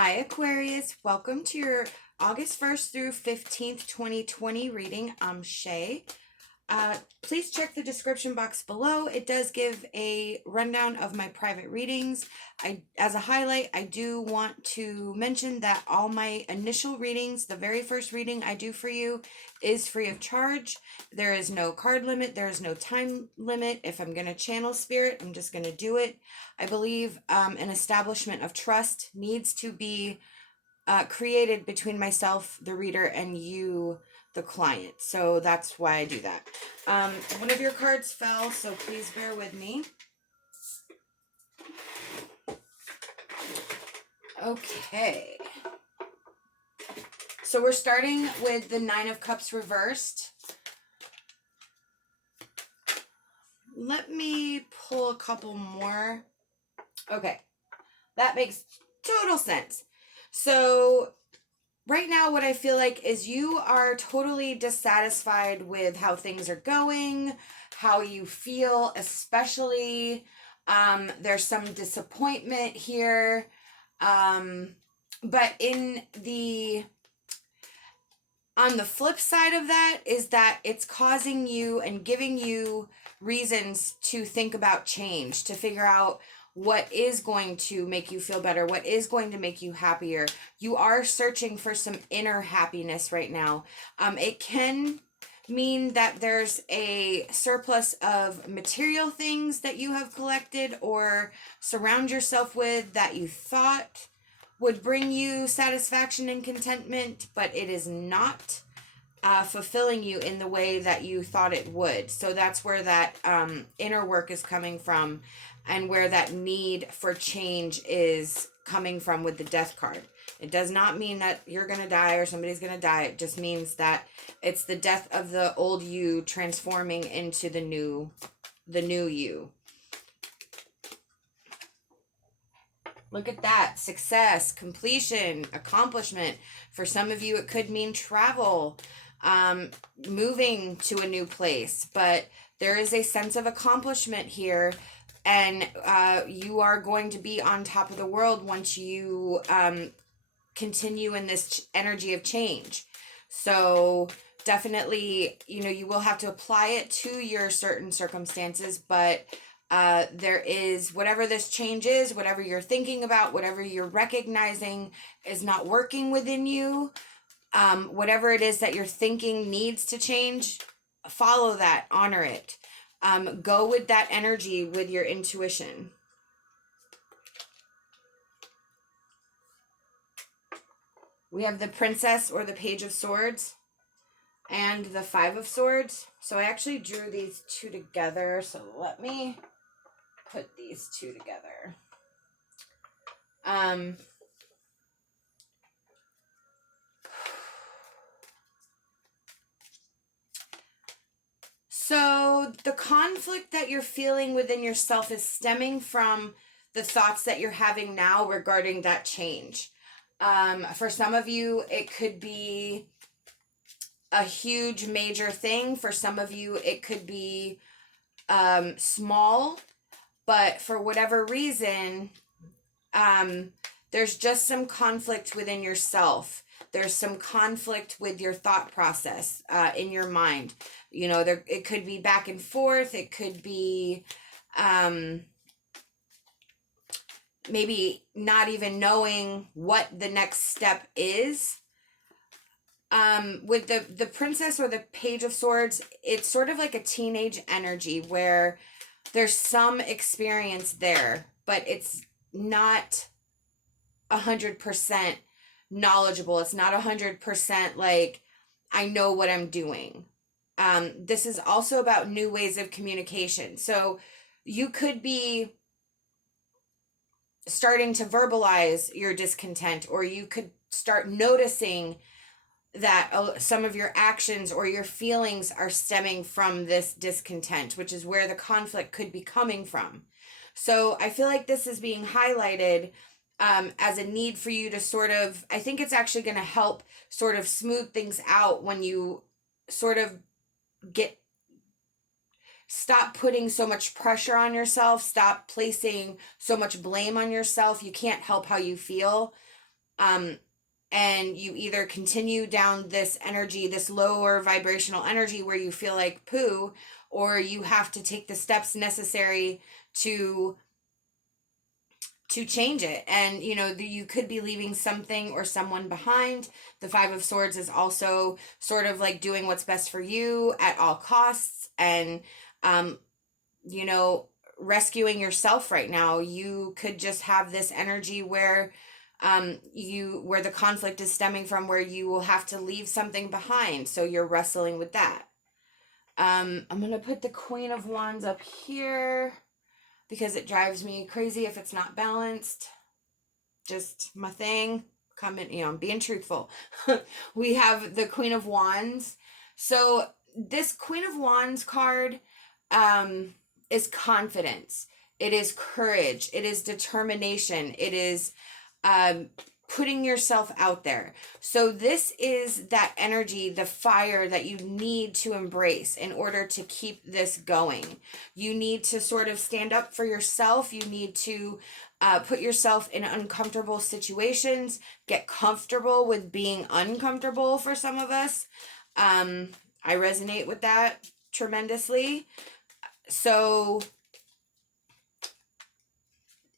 Hi Aquarius, welcome to your August 1st through 15th, 2020 reading. I'm Shay. Please check the description box below. It does give a rundown of my private readings. As a highlight, I do want to mention that all my initial readings, the very first reading I do for you is free of charge. There is no card limit. There is no time limit. If I'm going to channel spirit, I'm just going to do it. I believe an establishment of trust needs to be created between myself, the reader, and you, the client. So that's why I do that. One of your cards fell, so please bear with me. Okay. So we're starting with the Nine of Cups reversed. Let me pull a couple more. Okay. That makes total sense. So right now, what I feel like is you are totally dissatisfied with how things are going, how you feel, especially there's some disappointment here. But on the flip side of that is that it's causing you and giving you reasons to think about change, to figure out what is going to make you feel better, what is going to make you happier. You are searching for some inner happiness right now. It can mean that there's a surplus of material things that you have collected or surround yourself with that you thought would bring you satisfaction and contentment, but it is not fulfilling you in the way that you thought it would. So that's where that inner work is coming from, and where that need for change is coming from with the Death card. It does not mean that you're going to die or somebody's going to die. It just means that it's the death of the old you transforming into the new you. Look at that. Success, completion, accomplishment. For some of you, it could mean travel, moving to a new place. But there is a sense of accomplishment here. And you are going to be on top of the world once you continue in this energy of change. So definitely, you will have to apply it to your certain circumstances, but there is, whatever this change is, whatever you're thinking about, whatever you're recognizing is not working within you, whatever it is that you're thinking needs to change, follow that, honor it. Go with that energy, with your intuition. We have the Princess or the Page of Swords and the Five of Swords. So I actually drew these two together. So let me put these two together. So the conflict that you're feeling within yourself is stemming from the thoughts that you're having now regarding that change. For some of you, it could be a huge, major thing. For some of you, it could be small. But for whatever reason, there's just some conflict within yourself. There's some conflict with your thought process in your mind. It could be back and forth. It could be maybe not even knowing what the next step is. With the Princess or the Page of Swords, it's sort of like a teenage energy where there's some experience there, but it's not 100% knowledgeable. It's not 100% like, I know what I'm doing. This is also about new ways of communication. So you could be starting to verbalize your discontent, or you could start noticing that some of your actions or your feelings are stemming from this discontent, which is where the conflict could be coming from. So I feel like this is being highlighted as a need for you to sort of, I think it's actually going to help sort of smooth things out when you sort of stop putting so much pressure on yourself, stop placing so much blame on yourself. You can't help how you feel. And you either continue down this energy, this lower vibrational energy where you feel like poo, or you have to take the steps necessary to change it. And you could be leaving something or someone behind. The Five of Swords is also sort of like doing what's best for you at all costs, and you know rescuing yourself right now. You could just have this energy where where the conflict is stemming from, where you will have to leave something behind, so you're wrestling with that. I'm gonna put the Queen of Wands up here because it drives me crazy if it's not balanced. Just my thing. Comment, I'm being truthful. We have the Queen of Wands. So this Queen of Wands card is confidence. It is courage. It is determination. It is putting yourself out there. So this is that energy, the fire that you need to embrace in order to keep this going. You need to sort of stand up for yourself. You need to put yourself in uncomfortable situations, get comfortable with being uncomfortable for some of us. I resonate with that tremendously. So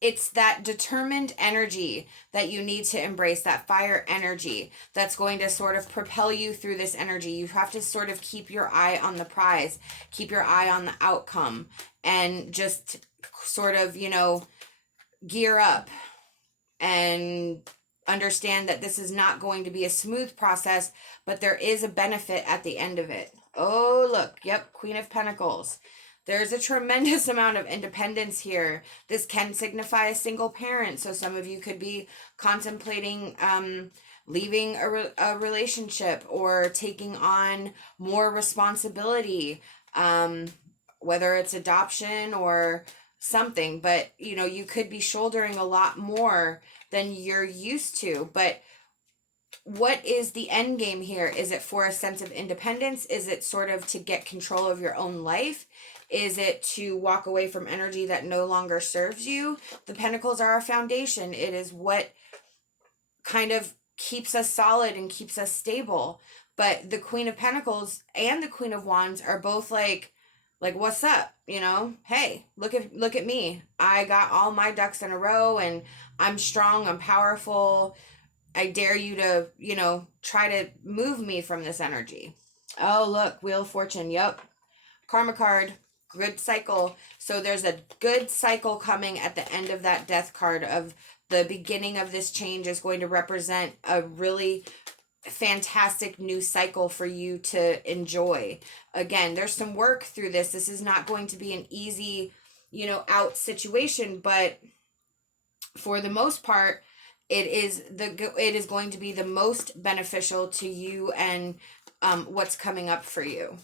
it's that determined energy that you need to embrace, that fire energy that's going to sort of propel you through this energy. You have to sort of keep your eye on the prize, keep your eye on the outcome, and just sort of, gear up and understand that this is not going to be a smooth process, but there is a benefit at the end of it. Oh, look. Yep. Queen of Pentacles. There's a tremendous amount of independence here. This can signify a single parent. So some of you could be contemplating leaving a relationship or taking on more responsibility, whether it's adoption or something. But, you could be shouldering a lot more than you're used to. But what is the end game here? Is it for a sense of independence? Is it sort of to get control of your own life? Is it to walk away from energy that no longer serves you? The Pentacles are our foundation. It is what kind of keeps us solid and keeps us stable. But the Queen of Pentacles and the Queen of Wands are both like what's up? Hey, look at me. I got all my ducks in a row, and I'm strong, I'm powerful. I dare you to, try to move me from this energy. Oh, look, Wheel of Fortune. Yep. Karma card. Good cycle. So there's a good cycle coming at the end of that Death card. Of the beginning of this change is going to represent a really fantastic new cycle for you to enjoy. Again, there's some work through this. This is not going to be an easy, out situation, but for the most part, it is going to be the most beneficial to you and what's coming up for you.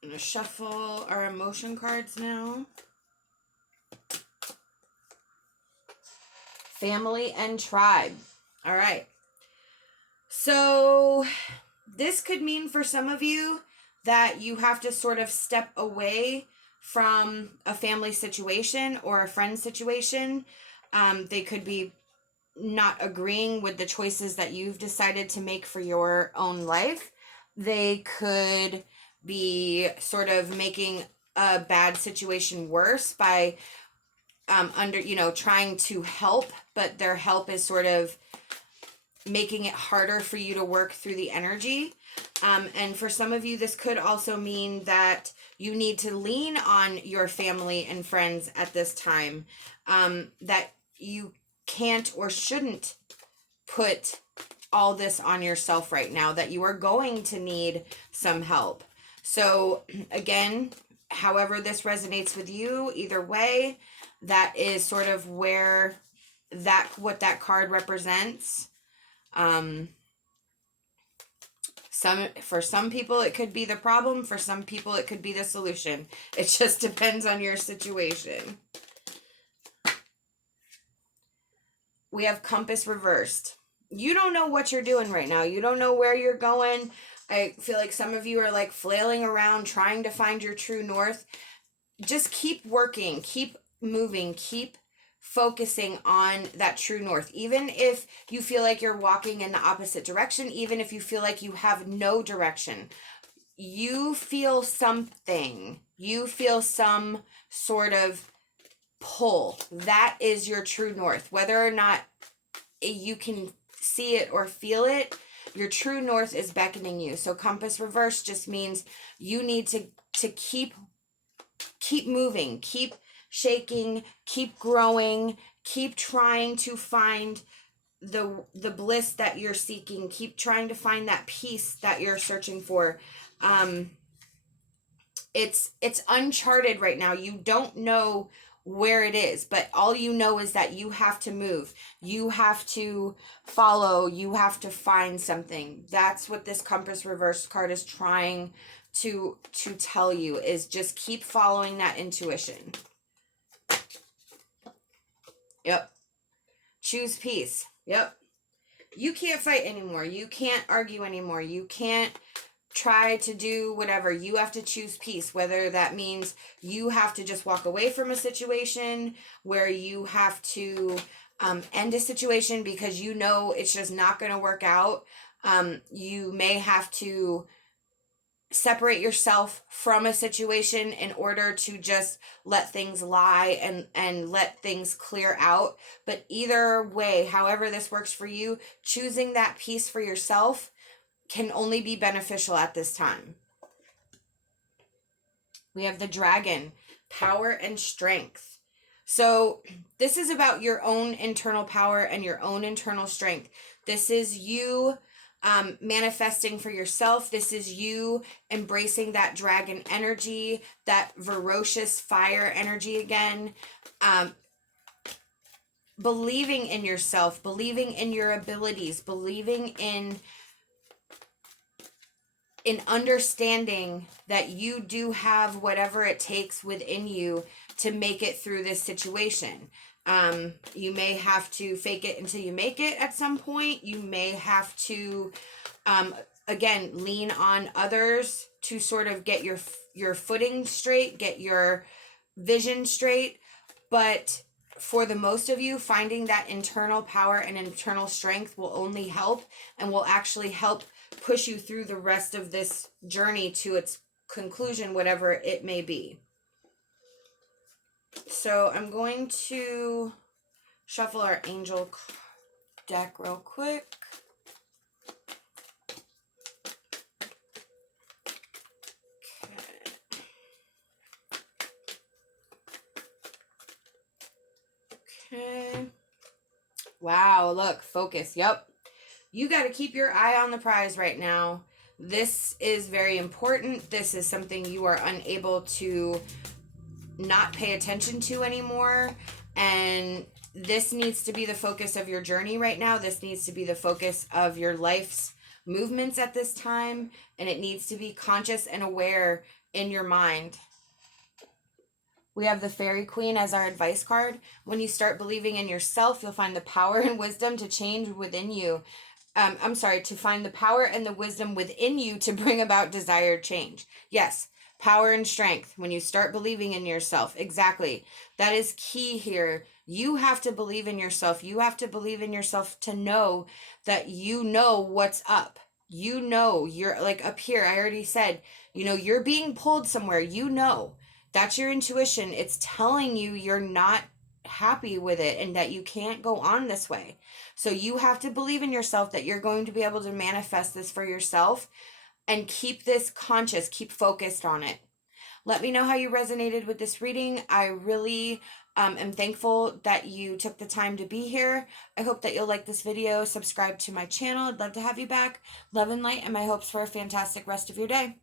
I'm going to shuffle our emotion cards now. Family and tribe. All right. So this could mean for some of you that you have to sort of step away from a family situation or a friend situation. They could be not agreeing with the choices that you've decided to make for your own life. They could be sort of making a bad situation worse by trying to help, but their help is sort of making it harder for you to work through the energy. And for some of you, this could also mean that you need to lean on your family and friends at this time, that you can't or shouldn't put all this on yourself right now, that you are going to need some help. So again, however this resonates with you, either way, that is sort of where what that card represents. For some people it could be the problem, for some people it could be the solution. It just depends on your situation. We have Compass reversed. You don't know what you're doing right now. You don't know where you're going. I feel like some of you are like flailing around trying to find your true north. Just keep working, keep moving, keep focusing on that true north. Even if you feel like you're walking in the opposite direction, even if you feel like you have no direction, you feel something. You feel some sort of pull. That is your true north. Whether or not you can see it or feel it, your true north is beckoning you. So compass reverse just means you need to keep moving, keep shaking, keep growing, keep trying to find the bliss that you're seeking, keep trying to find that peace that you're searching for. It's uncharted right now. You don't know where it is, but all you know is that you have to move, you have to follow, you have to find something. That's what this compass reverse card is trying to tell you, is just keep following that intuition. Yep. Choose peace. Yep. You can't fight anymore. You can't argue anymore. You can't try to do whatever. You have to choose peace, whether that means you have to just walk away from a situation, where you have to end a situation because you know it's just not going to work out. You may have to separate yourself from a situation in order to just let things lie and let things clear out. But either way, however this works for you, choosing that peace for yourself can only be beneficial at this time. We have the dragon, power and strength. So this is about your own internal power and your own internal strength. This is you manifesting for yourself. This is you embracing that dragon energy, that ferocious fire energy again. Believing in yourself, believing in your abilities, believing in understanding that you do have whatever it takes within you to make it through this situation. You may have to fake it until you make it at some point. You may have to, again, lean on others to sort of get your footing straight, get your vision straight. But for the most of you, finding that internal power and internal strength will only help, and will actually help push you through the rest of this journey to its conclusion, whatever it may be. So I'm going to shuffle our angel deck real quick. Okay. Wow, look, focus. Yep. You got to keep your eye on the prize right now. This is very important. This is something you are unable to not pay attention to anymore. And this needs to be the focus of your journey right now. This needs to be the focus of your life's movements at this time. And it needs to be conscious and aware in your mind. We have the Fairy Queen as our advice card. When you start believing in yourself, you'll find the power and wisdom to change within you. To find the power and the wisdom within you to bring about desired change. Yes, power and strength. When you start believing in yourself. Exactly. That is key here. You have to believe in yourself. You have to believe in yourself to know that you know what's up. You know, you're like up here. I already said, you're being pulled somewhere. That's your intuition. It's telling you you're not happy with it and that you can't go on this way. So you have to believe in yourself that you're going to be able to manifest this for yourself, and keep this conscious, keep focused on it. Let me know how you resonated with this reading. I really am thankful that you took the time to be here. I hope that you'll like this video, subscribe to my channel. I'd love to have you back. Love and light, and my hopes for a fantastic rest of your day.